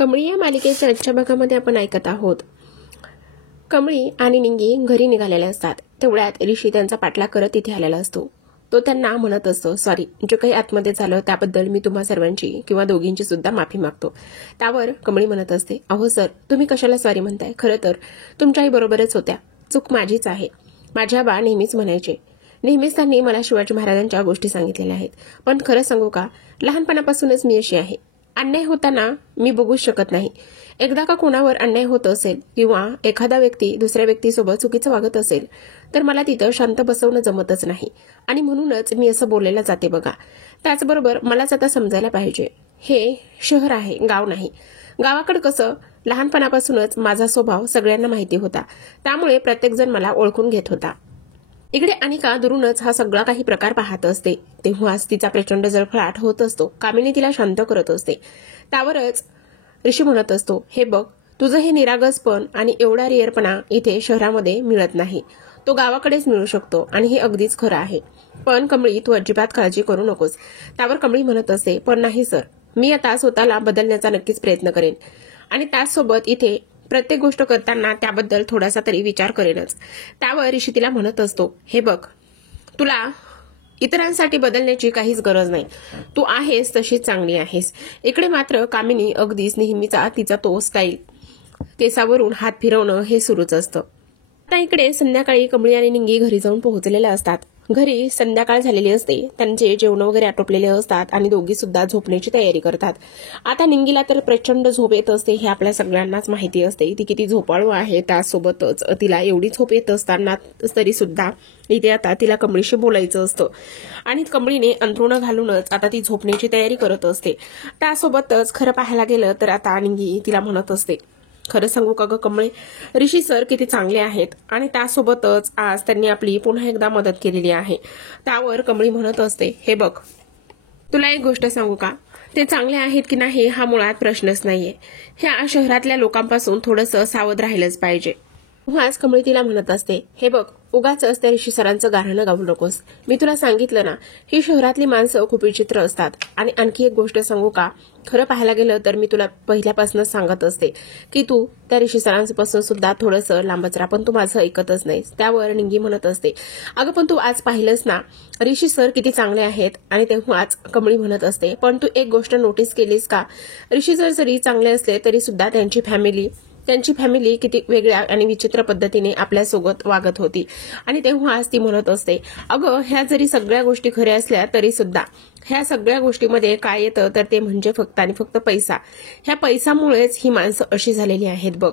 कमळी या मालिकेच्या आजच्या भागामध्ये आपण ऐकत आहोत. कमळी आणि निंगी घरी निघालेले असतात. तेवढ्यात ऋषी त्यांचा पाठलाग करत तिथे आलेला असतो. तो त्यांना म्हणत असतो, सॉरी, जे काही आतमध्ये झालं त्याबद्दल मी तुम्हा सर्वांची किंवा दोघींची सुद्धा माफी मागतो. त्यावर कमळी म्हणत असते, अहो सर, तुम्ही कशाला सॉरी म्हणताय? खरं तर तुमच्याही बरोबरच होत्या. चूक माझीच आहे. माझ्या बा नेहमीच म्हणायचे. नेहमीच त्यांनी मला शिवाजी महाराजांच्या गोष्टी सांगितलेल्या आहेत. पण खरं सांगू का, लहानपणापासूनच मी अशी आहे. अन्याय होताना मी बघूच शकत नाही. एकदा का कोणावर अन्याय होत असेल किंवा एखादा व्यक्ती दुसऱ्या व्यक्तीसोबत चुकीचं वागत असेल तर मला तिथं शांत बसवणं जमतच नाही. आणि म्हणूनच मी असं बोलायला जाते बघा. त्याचबरोबर मलाच आता समजायला पाहिजे, हे शहर आहे, गाव नाही. गावाकडे कसं लहानपणापासूनच माझा स्वभाव सगळ्यांना माहिती होता. त्यामुळे प्रत्येकजण मला ओळखून घेत होता. इकडे अनिका दुरूनच हा सगळा काही प्रकार पाहत असते. तेव्हाच तिचा प्रचंड जळफळाट होत असतो. कामिनी तिला शांत करत असते. त्यावरच ऋषी म्हणत असतो, हे बघ, तुझं हे निरागसपण आणि एवढा रिअरपणा इथे शहरामध्ये मिळत नाही. तो गावाकडेच मिळू शकतो आणि हे अगदीच खरं आहे. पण कमळी, तू अजिबात काळजी करू नकोस. त्यावर कमळी म्हणत असते, पण नाही सर, मी आता स्वतःला बदलण्याचा नक्कीच प्रयत्न करेन आणि त्याचसोबत इथे प्रत्येक गोष्ट करताना त्याबद्दल थोडासा तरी विचार करेनच. त्यावर ऋषी तिला म्हणत असतो, हे बघ, तुला इतरांसाठी बदलण्याची काहीच गरज नाही. तू आहेस तशीच चांगली आहेस. इकडे मात्र कामिनी अगदीच नेहमीचा तिचा तो स्टाईल, केसावरून हात फिरवणं हे सुरूच असतं. आता इकडे संध्याकाळी कमळी आणि निंगी घरी जाऊन पोहोचलेल्या असतात. घरी संध्याकाळ झालेली असते. त्यांचे जेवण वगैरे आटोपलेले असतात आणि दोघी सुद्धा झोपण्याची तयारी करतात. आता निंगीला तर प्रचंड झोप येत असते, हे आपल्या सगळ्यांनाच माहिती असते. ती किती झोपाळू आहे. त्यासोबतच तिला एवढी झोप येत असताना तरी सुद्धा इथे आता तिला कमळीशी बोलायचं असतं आणि कमळीने अंथरुणं घालूनच आता ती झोपण्याची तयारी करत असते. त्यासोबतच खरं पाहायला गेलं तर आता निंगी तिला म्हणत असते, खरं सांगू का ग कमळे, ऋषी सर किती चांगले आहेत आणि त्यासोबतच आज त्यांनी आपली पुन्हा एकदा मदत केलेली आहे. त्यावर कमळी म्हणत असते, हे बघ, तुला एक गोष्ट सांगू का, ते चांगले आहेत की नाही हा मुळात प्रश्नच नाहीये. ह्या शहरातल्या लोकांपासून थोडंसं सावध राहिलंच पाहिजे. आज कमळी तिला म्हणत असते, हे बघ, उगाचच त्या ऋषी सरांचं गाणं गाऊ नकोस. मी तुला सांगितलं ना, ही शहरातली माणसं खूप विचित्र असतात. आणि आणखी एक गोष्ट सांगू का, खरं पाहायला गेलं तर मी तुला पहिल्यापासूनच सांगत असते की तू त्या ऋषी सरांपासून सुद्धा थोडंसं लांबच राहा, पण तू माझं ऐकतच नाहीस. त्यावर निंगी म्हणत असते, अगं पण तू आज पाहिलंस ना, ऋषी सर किती चांगले आहेत. आणि तेव्हाच कमळी म्हणत असते, पण तू एक गोष्ट नोटीस केलीस का, ऋषी सर जरी चांगले असले तरी सुद्धा त्यांची फॅमिली किती वेगळ्या आणि विचित्र पद्धतीने आपल्यासोबत वागत होती. आणि तेव्हाच ती म्हणत असते, अगं, ह्या जरी सगळ्या गोष्टी खऱ्या असल्या तरी सुद्धा ह्या सगळ्या गोष्टीमध्ये काय येतं तर ते म्हणजे फक्त आणि फक्त पैसा. ह्या पैशामुळेच ही माणसं अशी झालेली आहेत बघ.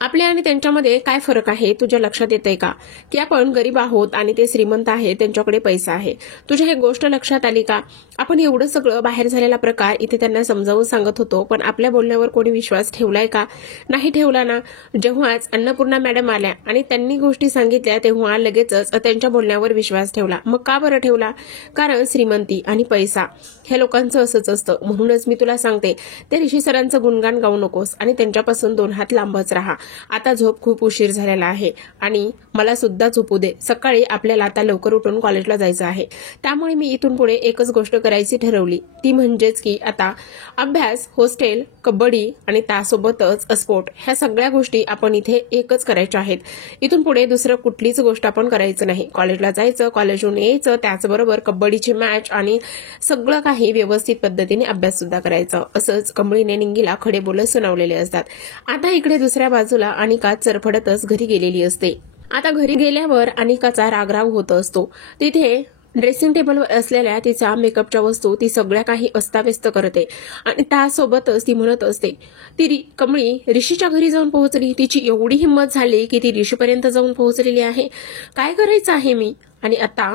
आपल्या आणि त्यांच्यामध्ये काय फरक आहे तुझ्या लक्षात येतंय का, की आपण गरीब आहोत आणि ते श्रीमंत आहे, त्यांच्याकडे पैसा आहे. तुझ्या हे गोष्ट लक्षात आली का? आपण एवढं सगळं बाहेर झालेला प्रकार इथे त्यांना समजावून सांगत होतो, पण आपल्या बोलण्यावर कोणी विश्वास ठेवलाय का? नाही ठेवला ना. जेव्हाच अन्नपूर्णा मॅडम आल्या आणि त्यांनी गोष्टी सांगितल्या तेव्हा लगेचच त्यांच्या बोलण्यावर विश्वास ठेवला. मग का बरं ठेवला? कारण श्रीमंती आणि पैसा ह्या लोकांचं असंच असतं. म्हणूनच मी तुला सांगते, ते ऋषी सरांचं गुणगान गाऊ नकोस आणि त्यांच्यापासून 2 हात लांबच राहा. आता झोप खूप उशीर झालेला आहे आणि मला सुद्धा झोपू दे. सकाळी आपल्याला आता लवकर उठून कॉलेजला जायचं आहे. त्यामुळे मी इथून पुढे एकच गोष्ट करायची ठरवली, ती म्हणजेच की आता अभ्यास, हॉस्टेल, कबड्डी आणि त्यासोबतच स्पोर्ट ह्या सगळ्या गोष्टी आपण इथे एकच करायच्या आहेत. इथून पुढे दुसरं कुठलीच गोष्ट आपण करायचं नाही. कॉलेजला जायचं, कॉलेजहून यायचं, त्याचबरोबर कबड्डीची मॅच आणि सगळं काही व्यवस्थित पद्धतीने अभ्यास सुद्धा करायचं. असंच कमळीने निंगीला खडे बोलत सुनावलेले असतात. आता इकडे दुसऱ्या बाजूला अनिका चरफडतच घरी गेलेली असते. आता घरी गेल्यावर अनिकाचा रागराग होत असतो. तिथे ड्रेसिंग टेबलवर असलेल्या तिचा मेकअपच्या वस्तू ती सगळ्या काही अस्ताव्यस्त करते आणि त्यासोबतच ती म्हणत असते, ती कमळी ऋषीच्या घरी जाऊन पोहोचली. तिची एवढी हिंमत झाली की ती ऋषीपर्यंत जाऊन पोहोचलेली आहे. काय करायचं आहे मी? आणि आता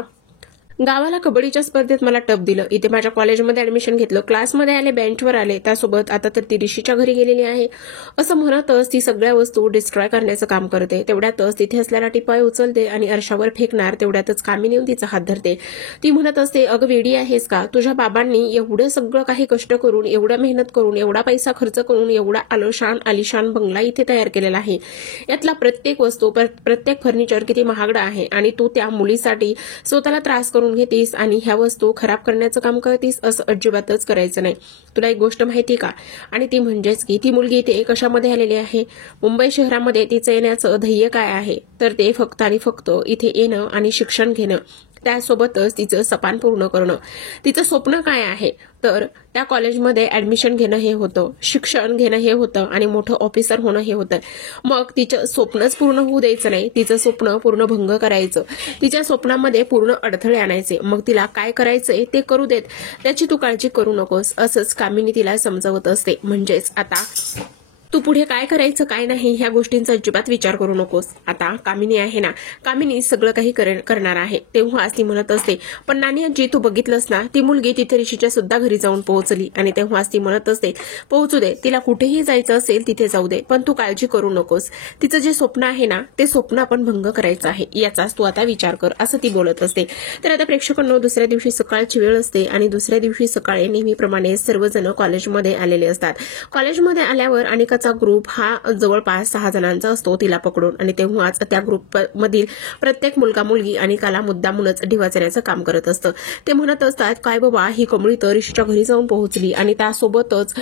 गावाला कबड्डीच्या स्पर्धेत मला टप दिलं, इथे माझ्या कॉलेजमध्ये ऍडमिशन घेतलं, क्लासमध्ये आले, बेंचवर आले, त्यासोबत आता तर ती ऋषीच्या घरी गेलेली आहे. असं म्हणतच ती सगळ्या वस्तू डिस्ट्रॉय करण्याचं काम करते. तेवढ्यातच तिथे असलेला टिपाय उचलते आणि अर्शावर फेकणार. तेवढ्यातच कामिनी येऊन तिचा हात धरते. ती म्हणत असते, अगं वेडी आहेस का? तुझ्या बाबांनी एवढं सगळं काही कष्ट करून, एवढा मेहनत करून, एवढा पैसा खर्च करून एवढा आलिशान बंगला इथे तयार केलेला आहे. यातला प्रत्येक वस्तू, प्रत्येक फर्निचर किती महागडं आहे आणि तू त्या मुलीसाठी स्वतःला त्रास करून लावून घेतीस आणि ह्या वस्तू खराब करण्याचं काम करतीस असं अजिबातच करायचं नाही. तुला एक गोष्ट माहिती का? आणि ती म्हणजेच की ती मुलगी इथे कशामध्ये आलेली आहे? मुंबई शहरामध्ये तिचं येण्याचं ध्येय काय आहे? तर ते फक्त आणि फक्त इथे येणं आणि शिक्षण घेणं, त्यासोबतच तिचं सपान पूर्ण करणं. तिचं स्वप्न काय आहे? तर त्या कॉलेजमध्ये ऍडमिशन घेणं हे होतं, शिक्षण घेणं हे होतं आणि मोठं ऑफिसर होणं हे होतं. मग तिचं स्वप्नच पूर्ण होऊ द्यायचं नाही, तिचं स्वप्न पूर्ण भंग करायचं, तिच्या स्वप्नामध्ये पूर्ण अडथळे आणायचे. मग तिला काय करायचंय ते करू देत, त्याची तू काळजी करू नकोस, असंच कामिनी तिला समजावत असते. म्हणजेच आता तू पुढे काय करायचं काय नाही ह्या गोष्टींचा अजिबात विचार करू नकोस. आता कामिनी आहे ना, कामिनी सगळं काही करणार आहे. तेव्हाच ती म्हणत असते, पण नानी आजी तू बघितलंस ना, ती मुलगी तिथे ऋषीच्या सुद्धा घरी जाऊन पोहोचली. आणि तेव्हाच ती म्हणत असते, पोहोचू दे, तिला कुठेही जायचं असेल तिथे जाऊ दे, पण तू काळजी करू नकोस. तिचं जे स्वप्न आहे ना ते स्वप्न आपण भंग करायचं आहे, याचाच तू आता विचार कर, असं ती बोलत असते. तर आता प्रेक्षकांनो, दुसऱ्या दिवशी सकाळची वेळ असते आणि दुसऱ्या दिवशी सकाळी नेहमीप्रमाणे सर्वजण कॉलेजमध्ये आलेले असतात. कॉलेजमध्ये आल्यावर अनेक ग्रुप हा जवळपास 6 जणांचा असतो तिला पकडून. आणि तेव्हाच त्या ग्रुप मधील प्रत्येक मुलगा मुलगी अनिकाला मुद्दामूनच ढिवाचण्याचं काम करत असतं. ते म्हणत असतात, काय बाबा ही कमळी तर ऋषीच्या घरी जाऊन पोहोचली आणि त्यासोबतच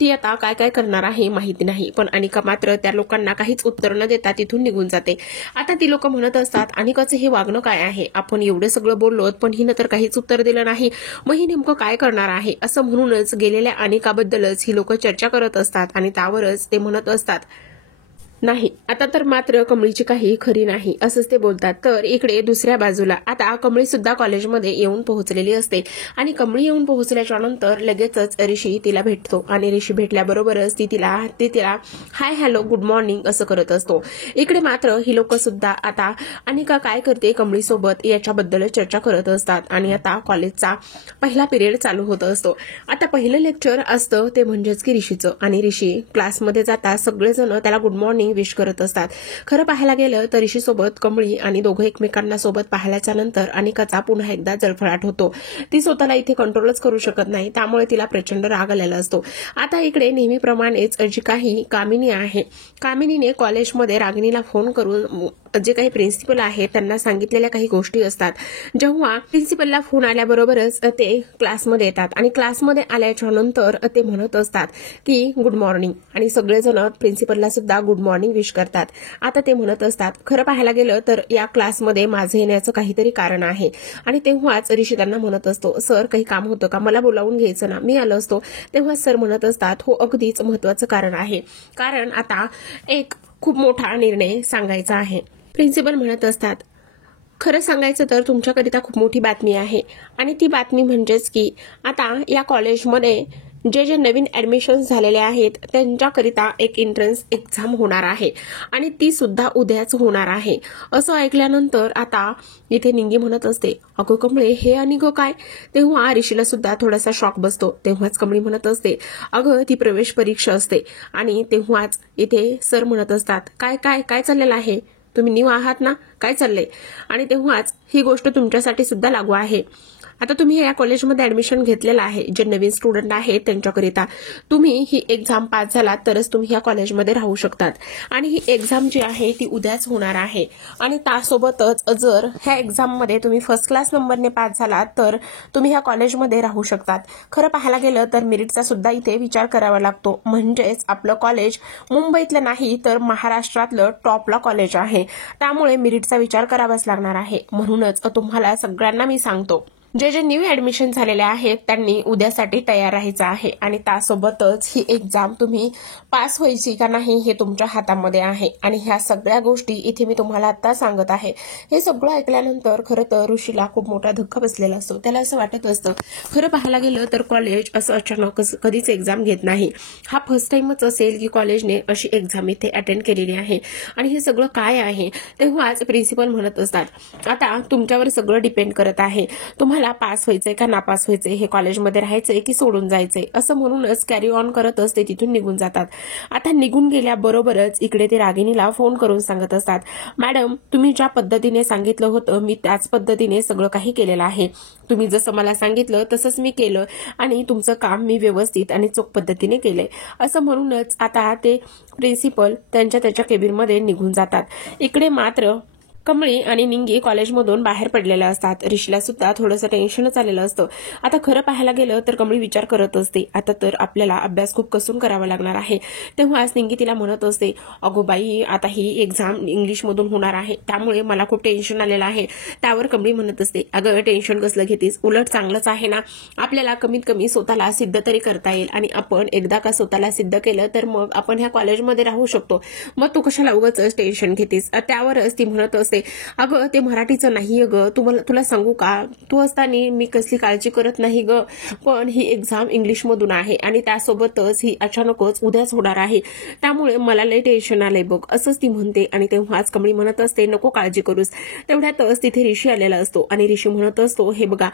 ती आता काय काय करणार आहे माहिती नाही. पण अनिका मात्र त्या लोकांना काहीच उत्तर न देता तिथून निघून जाते. आता ती लोक म्हणत असतात, अनिकाचं हे वागणं काय आहे? आपण एवढं सगळं बोललो पण हिनं तर काहीच उत्तर दिलं नाही, मग ही नेमकं काय करणार आहे? असं म्हणूनच गेलेल्या अनिकाबद्दलच ही लोक चर्चा करत असतात. आणि त्यावरच ते म्हणत असतात, नाही आता तर मात्र कमळीची काही खरी नाही, असंच ते बोलतात. तर इकडे दुसऱ्या बाजूला आता कमळी सुद्धा कॉलेजमध्ये येऊन पोहोचलेली असते. आणि कमळी येऊन पोहोचल्याच्या नंतर लगेचच ऋषी तिला भेटतो. आणि ऋषी भेटल्याबरोबरच ती तिला हाय हॅलो गुड मॉर्निंग असं करत असतो. इकडे मात्र ही लोक सुद्धा आता अनिका काय करते कमळी सोबत याच्याबद्दल चर्चा करत असतात. आणि आता कॉलेजचा पहिला पिरियड चालू होत असतो. आता पहिलं लेक्चर असतं ते म्हणजेच की ऋषीचं. आणि ऋषी क्लासमध्ये जाता सगळेजण त्याला गुड मॉर्निंग विश करत असतात. खरं पाहायला गेलं तर ऋषी सोबत कमळी आणि दोघं एकमेकांना सोबत पाहिल्याच्या नंतर अनिकाचा पुन्हा एकदा जळफळाट होतो. ती स्वतःला इथे कंट्रोलच करू शकत नाही, त्यामुळे तिला प्रचंड राग आलेला असतो. आता इकडे नेहमीप्रमाणेच जी काही कामिनी आहे, कामिनीने कॉलेजमध्ये रागिणीला फोन करून जे काही प्रिन्सिपल आहे त्यांना सांगितलेल्या काही गोष्टी असतात. जेव्हा प्रिन्सिपलला फोन आल्याबरोबरच ते क्लासमध्ये येतात. आणि क्लासमध्ये आल्याच्या नंतर ते म्हणत असतात की गुड मॉर्निंग. आणि सगळेजण प्रिन्सिपलला सुद्धा गुड मॉर्निंग विश करतात. आता ते म्हणत असतात, खरं पाहायला गेलं तर या क्लासमध्ये माझं येण्याचं काहीतरी कारण आहे. आणि तेव्हाच ऋषी त्यांना म्हणत असतो, सर काही काम होतं का? मला बोलावून घ्यायचं ना, मी आलो असतो. तेव्हा सर म्हणत असतात, हो अगदीच महत्वाचं कारण आहे, कारण आता एक खूप मोठा निर्णय सांगायचा आहे. प्रिन्सिपल म्हणत असतात, खरं सांगायचं तर तुमच्याकरिता खूप मोठी बातमी आहे. आणि ती बातमी म्हणजेच की आता या कॉलेजमध्ये जे नवीन ऍडमिशन झालेले आहेत त्यांच्याकरिता एक एंट्रन्स एक्झाम होणार आहे आणि ती सुद्धा उद्याच होणार आहे. असं ऐकल्यानंतर आता इथे निंगी म्हणत असते, अगं कमळे हे आणि गं काय? तेव्हा ऋषीला सुद्धा थोडासा शॉक बसतो. तेव्हाच कमळी म्हणत असते, अगं ती प्रवेश परीक्षा असते. आणि तेव्हाच इथे सर म्हणत असतात, काय काय काय चाललेलं आहे? तुम्ही न्यू आहात ना, काय चाललंय? आणि तेव्हाच ही गोष्ट तुमच्यासाठी सुद्धा लागू आहे. आता तुम्ही या कॉलेजमध्ये ऍडमिशन घेतलेलं आहे, जे नवीन स्टुडंट आहेत त्यांच्याकरिता. तुम्ही ही एक्झाम पास झालात तरच तुम्ही या कॉलेजमध्ये राहू शकतात. आणि ही एक्झाम जी आहे ती उद्याच होणार आहे. आणि त्यासोबतच जर ह्या एक्झाममध्ये तुम्ही फर्स्ट क्लास नंबरने पास झालात तर तुम्ही ह्या कॉलेजमध्ये राहू शकतात. खरं पाहायला गेलं तर मेरिटचा सुद्धा इथे विचार करावा लागतो. म्हणजेच आपलं कॉलेज मुंबईतलं नाही तर महाराष्ट्रातलं टॉपला कॉलेज आहे, त्यामुळे मेरिटचा विचार करावाच लागणार आहे. म्हणूनच तुम्हाला सगळ्यांना मी सांगतो, जे न्यू ऍडमिशन झालेले आहेत त्यांनी उद्यासाठी तयार राहायचं आहे. आणि त्यासोबतच ही एक्झाम तुम्ही पास व्हायची का नाही हे तुमच्या हातामध्ये आहे. आणि ह्या सगळ्या गोष्टी इथे मी तुम्हाला आता सांगत आहे. हे सगळं ऐकल्यानंतर खरं तर ऋषीला खूप मोठा धक्का बसलेला असतो. त्याला असं वाटत असतं, खरं पाहायला गेलं तर कॉलेज असं अचानक कधीच एक्झाम घेत नाही. हा फर्स्ट टाइमच असेल की कॉलेजने अशी एक्झाम इथे अटेंड केलेली आहे. आणि हे सगळं काय आहे? तेव्हाच प्रिन्सिपल म्हणत असतात, आता तुमच्यावर सगळं डिपेंड करत आहे, तुम्हाला पास व्हायचंय का नापास व्हायचंय, हे कॉलेजमध्ये राहायचंय की सोडून जायचंय. असं म्हणूनच कॅरी ऑन करतच ते तिथून निघून जातात. आता निघून गेल्याबरोबरच इकडे ते रागिणीला फोन करून सांगत असतात, मॅडम तुम्ही ज्या पद्धतीने सांगितलं होतं मी त्याच पद्धतीने सगळं काही केलेलं आहे. तुम्ही जसं मला सांगितलं तसंच मी केलं आणि तुमचं काम मी व्यवस्थित आणि चोख पद्धतीने केलंय. असं म्हणूनच आता ते प्रिन्सिपल त्याच्या केबिनमध्ये निघून जातात. इकडे मात्र कमळी आणि निंगी कॉलेजमधून बाहेर पडलेल्या असतात. ऋषीला सुद्धा थोडंसं टेन्शनच आलेलं असतं. आता खरं पाहायला गेलं तर कमळी विचार करत असते, आता तर आपल्याला अभ्यास खूप कसून करावा लागणार आहे. तेव्हाच निंगी तिला म्हणत असते, अगो बाई, आता ही एक्झाम इंग्लिशमधून होणार आहे, त्यामुळे मला खूप टेन्शन आलेलं आहे. त्यावर कमळी म्हणत असते, अगं टेन्शन कसलं घेतेस, उलट चांगलंच आहे ना. आपल्याला कमीत कमी स्वतःला सिद्ध तरी करता येईल, आणि आपण एकदा का स्वतःला सिद्ध केलं तर मग आपण ह्या कॉलेजमध्ये राहू शकतो. मग तू कशाला उगाच टेन्शन घेतेस. त्यावरच ती म्हणत असते, अगं ते मराठीचं नाही ग, तुला सांगू का, तू असताना मी कसली काळजी करत नाही ग, पण ही एक्झाम इंग्लिशमधून आहे आणि त्यासोबतच ही अचानकच उद्याच होणार आहे, त्यामुळे मला लय टेन्शन आलंय बघ, असंच ती म्हणते. आणि तेव्हाच कमळी म्हणत असते, नको काळजी करूस. तेवढ्यातच तिथे ऋषी आलेला असतो आणि ऋषी म्हणत असतो, हे बघा,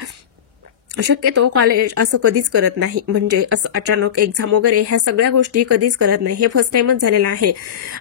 शक्यतो कॉलेज असं कधीच करत नाही, म्हणजे असं अचानक एक्झाम वगैरे ह्या सगळ्या गोष्टी कधीच करत नाही. हे फर्स्ट टाइमच झालेलं आहे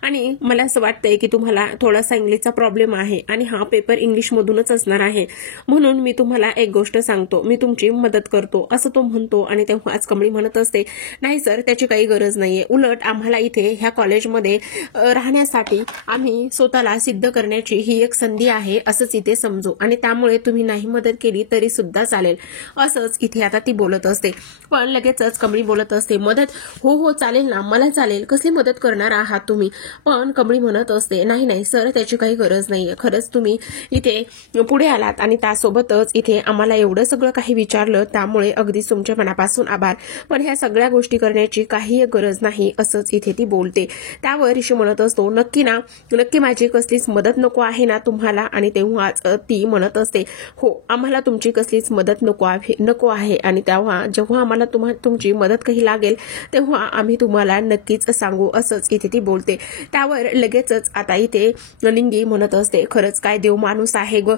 आणि मला असं वाटतंय की तुम्हाला थोडासा इंग्लिशचा प्रॉब्लेम आहे आणि हा पेपर इंग्लिशमधूनच असणार आहे, म्हणून मी तुम्हाला एक गोष्ट सांगतो, मी तुमची मदत करतो, असं तो म्हणतो. आणि तेव्हाच कमळी म्हणत असते, नाही सर, त्याची काही गरज नाहीये, उलट आम्हाला इथे ह्या कॉलेजमध्ये राहण्यासाठी आम्ही स्वतःला सिद्ध करण्याची ही एक संधी आहे, असंच इथे समजू, आणि त्यामुळे तुम्ही नाही मदत केली तरी सुद्धा चालेल, असंच इथे आता ती बोलत असते. पण लगेचच कमळी बोलत असते, मदत, हो हो चालेल ना, मला चालेल, कसली मदत करणार आहात तुम्ही. पण कमळी म्हणत असते, नाही नाही सर, त्याची काही गरज नाहीये, खरंच तुम्ही इथे पुढे आलात आणि त्यासोबतच इथे आम्हाला एवढं सगळं काही विचारलं, त्यामुळे अगदीच तुमच्या मनापासून आभार, पण ह्या सगळ्या गोष्टी करण्याची काही गरज नाही, असंच इथे ती बोलते. त्यावर ऋषी म्हणत असतो, नक्की ना, नक्की माझी कसलीच मदत नको आहे ना तुम्हाला. आणि तेव्हाच ती म्हणत असते, हो, आम्हाला तुमची कसलीच मदत नको आहे, आणि जेव्हा आम्हाला तुमची मदत काही लागेल तेव्हा आम्ही तुम्हाला नक्कीच सांगू, असंच इथे ती बोलते. त्यावर लगेचच आता इथे निंगी म्हणत असते, खरंच काय देव माणूस आहे ग,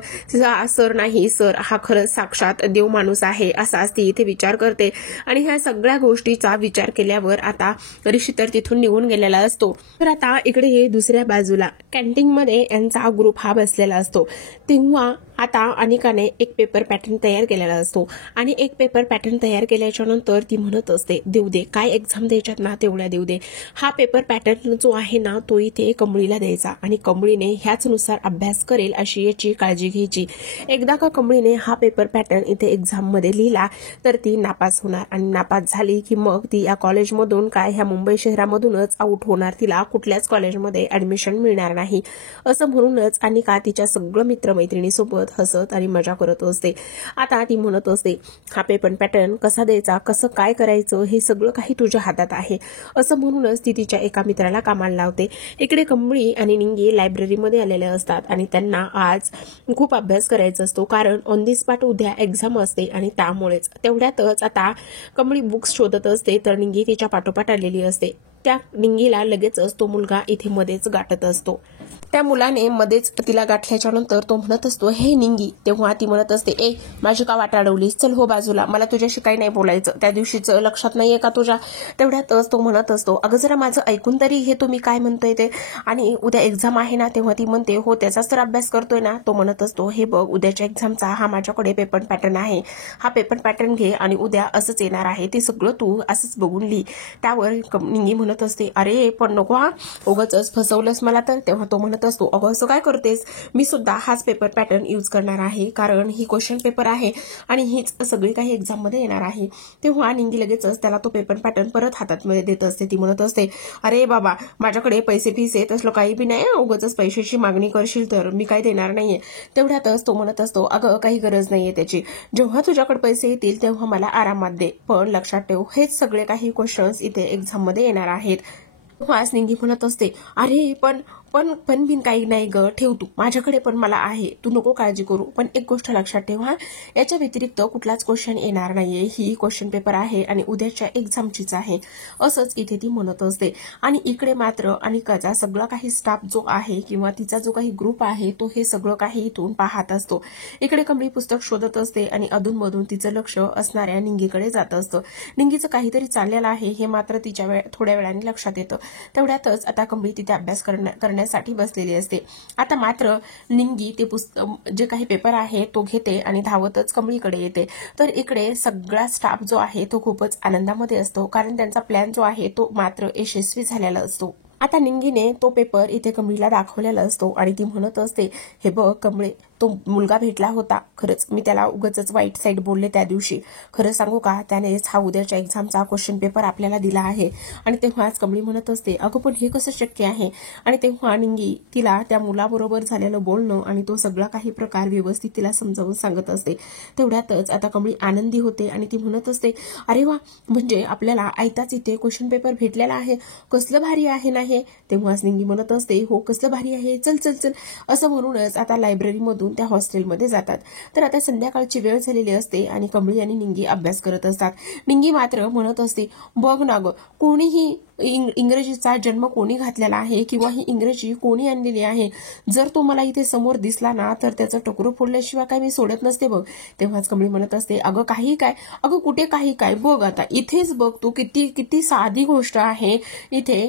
सर नाही सर, हा खरंच साक्षात देव माणूस आहे, असाच ती इथे विचार करते. आणि ह्या सगळ्या गोष्टीचा विचार केल्यावर आता ऋषी तर तिथून निघून गेलेला असतो. तर आता इकडे हे दुसऱ्या बाजूला कॅन्टीनमध्ये यांचा ग्रुप हा बसलेला असतो. तेव्हा आता अनिकाने एक पेपर पॅटर्न तयार केलेला असतो आणि एक पेपर पॅटर्न तयार केल्याच्या नंतर ती म्हणत असते, देऊ दे, काय एक्झाम द्यायच्यात ना तेवढ्या देऊ दे, हा पेपर पॅटर्न जो आहे ना तो इथे कमळीला द्यायचा आणि कमळीने ह्याचनुसार अभ्यास करेल अशी याची काळजी घ्यायची. एकदा का कमळीने हा पेपर पॅटर्न इथे एक्झाम मध्ये लिहिला तर ती नापास होणार, आणि नापास झाली की मग ती या कॉलेजमधून काय ह्या मुंबई शहरामधूनच आउट होणार, तिला कुठल्याच कॉलेजमध्ये ऍडमिशन मिळणार नाही. असं म्हणूनच अनिका तिच्या सगळं मित्रमैत्रिणीसोबत हसत आणि मजा करत असते. आता ती म्हणत असते, हा पेपर पॅटर्न कसा द्यायचा, कसं काय करायचं, हे सगळं काही तुझ्या हातात आहे, असं म्हणूनच ती तिच्या एका मित्राला कामाला लावते. इकडे कमळी आणि निंगी लायब्ररीमध्ये आलेल्या असतात आणि त्यांना आज खूप अभ्यास करायचा असतो, कारण ऑन दी स्पॉट उद्या एक्झाम असते. आणि त्यामुळेच तेवढ्यातच आता कमळी बुक्स शोधत असते तर निंगी तिच्या पाठोपाठ आलेली असते. त्या निंगीला लगेचच तो मुलगा इथे मध्येच गाठत असतो. त्या मुलाने मध्येच तिला गाठल्याच्या नंतर तो म्हणत असतो, हे निंगी. तेव्हा ती म्हणत असते, ए, माझी का वाट अडवलीस, चल हो बाजूला, मला तुझ्याशी काही नाही बोलायचं, त्या दिवशीचं लक्षात नाहीये का तुझ्या. तेवढ्यातच तो म्हणत असतो, अगं जरा माझं ऐकून तरी हे तुम्ही काय म्हणतोय ते, आणि उद्या एक्झाम आहे ना. तेव्हा ती म्हणते, हो त्याचाच तर अभ्यास करतोय ना. तो म्हणत असतो, हे बघ, उद्याच्या एक्झामचा हा माझ्याकडे पेपर पॅटर्न आहे, हा पेपर पॅटर्न घे आणि उद्या असंच येणार आहे, ते सगळं तू असंच बघून लिही. त्यावर निंगी म्हणत असते, अरे पण नको हा, उगाचच फसवलंस मला तर. तेव्हा तो म्हणत असतो, अगं असं काय करतेस, मी सुद्धा हाच पेपर पॅटर्न यूज करणार आहे, कारण ही क्वेश्चन पेपर आहे आणि हीच सगळी काही एक्झाम मध्ये येणार आहे. तेव्हा निंगी लगेचच त्याला तो पेपर पॅटर्न परत हातात मध्ये देत असते. ती म्हणत असते, अरे बाबा, माझ्याकडे पैसे पिसे तसलं काही बी नाही, उगाचच पैशाची मागणी करशील तर मी काही देणार नाहीये. तेवढ्यातच तो म्हणत असतो, अगं काही गरज नाहीये त्याची, जेव्हा तुझ्याकडे पैसे येतील तेव्हा मला आरामात दे, पण लक्षात ठेव, हेच सगळे काही क्वेश्चन्स इथे एक्झाम मध्ये येणार आहेत. तेव्हाच निंगी म्हणत असते, अरे पण पण पण बिन काही नाही ग, ठेव तू, माझ्याकडे पण मला आहे, तू नको काळजी करू, पण एक गोष्ट लक्षात ठेवा, याच्या व्यतिरिक्त कुठलाच क्वेश्चन येणार नाहीये, ही क्वेश्चन पेपर आहे आणि उद्याच्या एक्झामचीच आहे, असंच इथे ती म्हणत असते. आणि इकडे मात्र अनिकाचा सगळा काही स्टाफ जो आहे किंवा तिचा जो काही ग्रुप आहे तो हे सगळं काही इथून पाहत असतो. इकडे कमळी पुस्तक शोधत असते आणि अधूनमधून तिचं लक्ष असणाऱ्या निंगीकडे जात असतं. निंगीचं काहीतरी चाललेलं आहे हे मात्र तिच्या थोड्या वेळाने लक्षात येतं. तेवढ्यातच आता कमळी तिथे अभ्यास करण्यासाठी बसलेली असते. आता मात्र निंगी ते पुस्तक जे काही पेपर आहे तो घेते आणि धावतच कमळीकडे येते. तर इकडे सगळा स्टाफ जो आहे तो खूपच आनंदामध्ये असतो, कारण त्यांचा प्लॅन जो आहे तो मात्र यशस्वी झालेला असतो. आता निंगीने तो पेपर इथे कमळीला दाखवलेला असतो आणि ती म्हणत असते, हे बघ कमळे, तो मुलगा भेटला होता, खरंच मी त्याला उगाचच वाईट साईड बोलले त्या दिवशी, खरं सांगू का, त्यानेच हा उद्याच्या एक्झामचा क्वेश्चन पेपर आपल्याला दिला आहे. आणि तेव्हाच कमळी म्हणत असते, अगं पण हे कसं शक्य आहे. आणि तेव्हा निंगी तिला त्या मुलाबरोबर झालेलं बोलणं आणि तो सगळा काही प्रकार व्यवस्थित तिला समजावून सांगत असते. तेवढ्यातच आता कमळी आनंदी होते आणि ती म्हणत असते, अरे वा, म्हणजे आपल्याला आयताच इथे क्वेश्चन पेपर भेटलेला आहे, कसलं भारी आहे ना हे. तेव्हाच निंगी म्हणत असते, हो कसलं भारी आहे, चल चल चल, असं म्हणूनच आता लायब्ररीमधून त्या हॉस्टेलमध्ये जातात. तर आता संध्याकाळची वेळ झालेली असते आणि कमळी आणि निंगी अभ्यास करत असतात. निंगी मात्र म्हणत असते, बघ ना ग, कोणीही इंग्रजीचा जन्म कोणी घातलेला आहे किंवा ही इंग्रजी कोणी आणलेली आहे, जर तो मला इथे समोर दिसला ना तर त्याचं टोकरू फोडल्याशिवाय काय मी सोडत नसते बघ. तेव्हाच कमळी म्हणत असते, अगं काही काय, अगं कुठे काही काय, बघ आता इथेच बघ तू, किती किती साधी गोष्ट आहे, इथे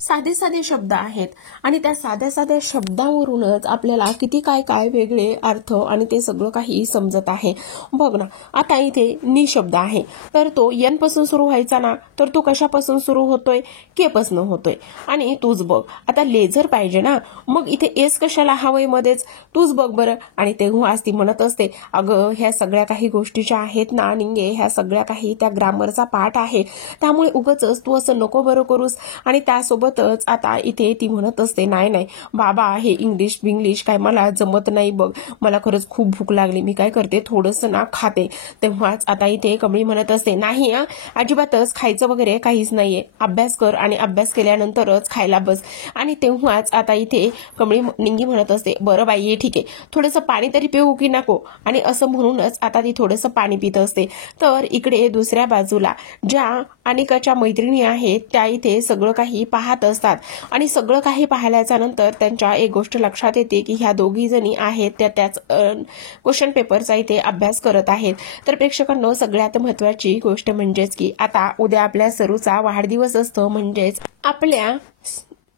साधे साधे शब्द आहेत आणि त्या साध्या साध्या शब्दावरूनच आपल्याला किती काय काय वेगळे अर्थ आणि ते सगळं काही समजत आहे. बघ ना, आता इथे नि शब्द आहे, तर तो यन पासून सुरू व्हायचा ना, तर तो कशापासून सुरू होतोय, के पासून होतोय. आणि तूच बघ, आता लेझर पाहिजे ना, मग इथे एस कशाला हवंय मध्येच, तूच बघ बरं. आणि तेव्हाच ती म्हणत असते, अगं ह्या सगळ्या काही गोष्टी ज्या आहेत ना निंगे, ह्या सगळ्या काही त्या ग्रामरचा पाठ आहे, त्यामुळे उगाचच तू असं नको बरं करूस. आणि त्यासोबत आता इथे ती म्हणत असते, नाही नाही बाबा, हे इंग्लिश काय मला जमत नाही बघ, मला खरंच खूप भूक लागली, मी काय करते थोडंसं ना खाते. तेव्हाच आता इथे कमळी म्हणत असते, नाही अजिबातच खायचं वगैरे काहीच नाहीये, अभ्यास कर आणि अभ्यास केल्यानंतरच खायला बस. आणि तेव्हाच आता इथे निंगी म्हणत असते, बरं बाई ये ठीक आहे, थोडंसं पाणी तरी पिऊ की नको. आणि असं म्हणूनच आता ती थोडंसं पाणी पित असते. तर इकडे दुसऱ्या बाजूला ज्या अनिकाच्या मैत्रिणी आहेत त्या इथे सगळं काही पाहत असतात आणि सगळं काही पाहिल्याच्या नंतर त्यांच्या एक गोष्ट लक्षात येते की ह्या दोघी जणी आहेत त्या त्याच क्वेश्चन पेपरचा इथे अभ्यास करत आहेत. तर प्रेक्षकांनो, सगळ्यात महत्वाची गोष्ट म्हणजेच की आता उद्या आपल्या सरूचा वाढदिवस असतो, म्हणजेच आपल्या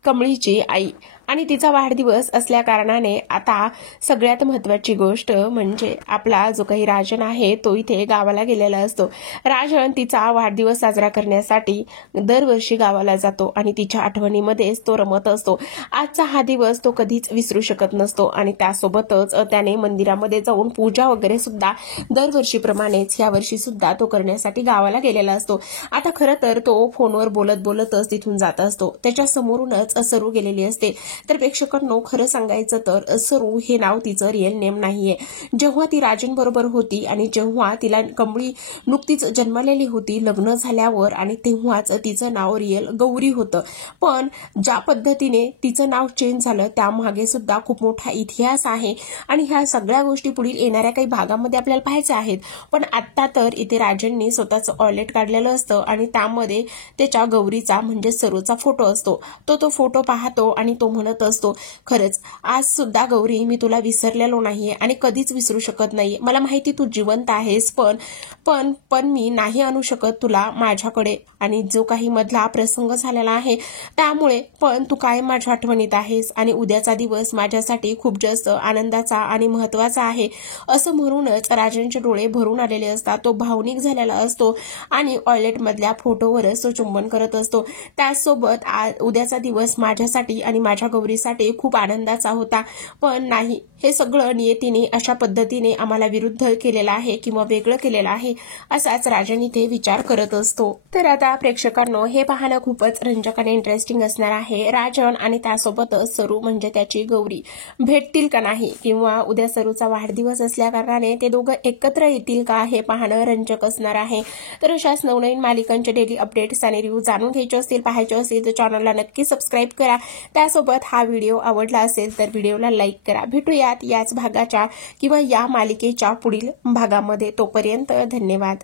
कमळीची आई, आणि तिचा वाढदिवस असल्या कारणाने आता सगळ्यात महत्वाची गोष्ट म्हणजे आपला जो काही राजन आहे तो इथे गावाला गेलेला असतो. राजन तिचा वाढदिवस साजरा करण्यासाठी दरवर्षी गावाला जातो आणि तिच्या आठवणीमध्येच तो रमत असतो. आजचा हा दिवस तो कधीच विसरू शकत नसतो आणि त्यासोबतच त्याने मंदिरामध्ये जाऊन पूजा वगैरे सुद्धा दरवर्षीप्रमाणेच या वर्षी सुद्धा तो करण्यासाठी गावाला गेलेला असतो. आता खरं तर तो फोनवर बोलतच तिथून जात असतो. त्याच्या समोरूनच सरू गेलेली असते. तर प्रेक्षकांनो, खरं सांगायचं तर सरू हे नाव तिचं रिअल नेम नाहीये. जेव्हा ती राजन बरोबर होती आणि जेव्हा तिला कमळी नुकतीच जन्मलेली होती लग्न झाल्यावर, आणि तेव्हाच तिचं नाव रिअल गौरी होतं. पण ज्या पद्धतीने तिचं नाव चेंज झालं त्यामागे सुद्धा खूप मोठा इतिहास आहे आणि ह्या सगळ्या गोष्टी पुढील येणाऱ्या काही भागामध्ये आपल्याला पाहायच्या आहेत. पण आता तर इथे राजनने स्वतःचं वॉलेट काढलेलं असतं आणि त्यामध्ये त्याच्या गौरीचा म्हणजे सरूचा फोटो असतो. तो फोटो पाहतो आणि तो म्हणत असतो, खरंच आज सुद्धा गौरी मी तुला विसरलेलो नाहीये आणि कधीच विसरू शकत नाहीये. मला माहिती तू जिवंत आहेस, पण मी नाही आणू शकत तुला माझ्याकडे, आणि जो काही मधला प्रसंग झालेला आहे त्यामुळे, पण तू काय माझ्या आठवणीत आहेस आणि उद्याचा दिवस माझ्यासाठी खूप जास्त आनंदाचा आणि महत्वाचा आहे. असं म्हणूनच राजनचे डोळे भरून आलेले असतात. तो भावनिक झालेला असतो आणि वॉलेट मधल्या फोटोवरच तो चुंबन करत असतो. त्याचसोबत उद्याचा दिवस माझ्यासाठी आणि माझ्या गौरीसाठी खूप आनंदाचा होता, पण नाही, हे सगळं नियतीने अशा पद्धतीने आम्हाला विरुद्ध केलेलं आहे किंवा वेगळं केलेलं आहे, असाच राजन इथे विचार करत असतो. तर आता प्रेक्षकांनो, हे पाहणं खूपच रंजक आणि इंटरेस्टिंग असणार आहे. राजन आणि त्यासोबतच सरू म्हणजे त्याची गौरी भेटतील का नाही, किंवा उद्या सरूचा वाढदिवस असल्या कारणाने ते दोघं एकत्र येतील का, हे पाहणं रंजक असणार आहे. तर अशाच नवनवीन मालिकांचे डेली अपडेट्स आणि रिव्ह्यू जाणून घ्यायचे असतील, पाहायचे असतील तर चॅनलला नक्की सबस्क्राईब करा. त्यासोबत हा व्हिडिओ आवडला असेल तर व्हिडिओला लाईक करा. भेटूयात याच भागाच्या किंवा या मालिकेच्या पुढील भागामध्ये. तोपर्यंत धन्यवाद.